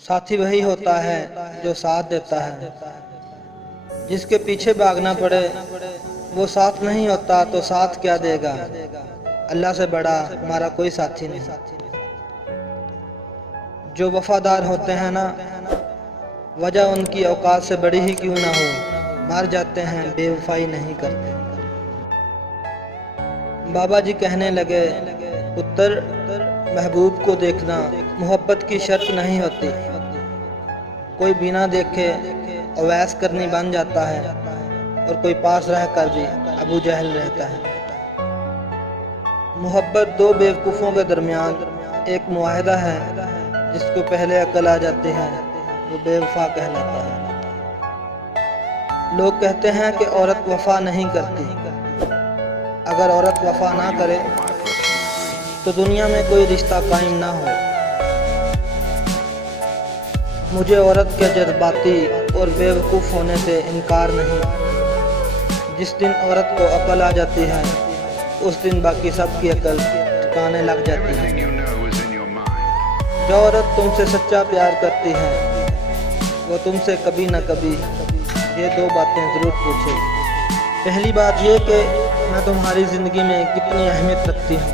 साथी वही होता है जो साथ देता है। जिसके पीछे भागना पड़े वो साथ नहीं होता तो साथ क्या देगा। अल्लाह से बड़ा हमारा कोई साथी नहीं। जो वफादार होते हैं ना, वजह उनकी औकात से बड़ी ही क्यों ना हो, मर जाते हैं बेवफाई नहीं करते। बाबा जी कहने लगे, पुत्र महबूब को देखना मोहब्बत की शर्त नहीं होती। कोई बिना देखे अवैस करनी बन जाता है और कोई पास रह कर भी अबू जहल रहता है। मोहब्बत दो बेवकूफ़ों के दरमियान एक मुआहदा है, जिसको पहले अकल आ जाती है वो बेवफा कहलाता है। लोग कहते हैं कि औरत वफा नहीं करती। अगर औरत वफा ना करे तो दुनिया में कोई रिश्ता कायम ना हो। मुझे औरत के जज्बाती और बेवकूफ़ होने से इनकार नहीं। जिस दिन औरत को अकल आ जाती है उस दिन बाकी सब की अकल ठिकाने लग जाती है। जो औरत तुमसे सच्चा प्यार करती है वो तुमसे कभी न कभी ये दो बातें ज़रूर पूछे। पहली बात ये कि मैं तुम्हारी ज़िंदगी में कितनी अहमियत रखती हूँ।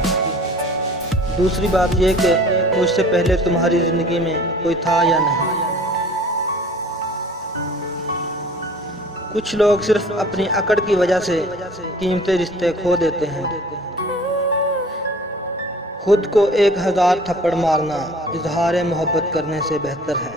दूसरी बात ये कि मुझसे पहले तुम्हारी ज़िंदगी में कोई था या नहीं। कुछ लोग सिर्फ अपनी अकड़ की वजह से कीमती रिश्ते खो देते हैं। खुद को 1000 थप्पड़ मारना इजहार मोहब्बत करने से बेहतर है।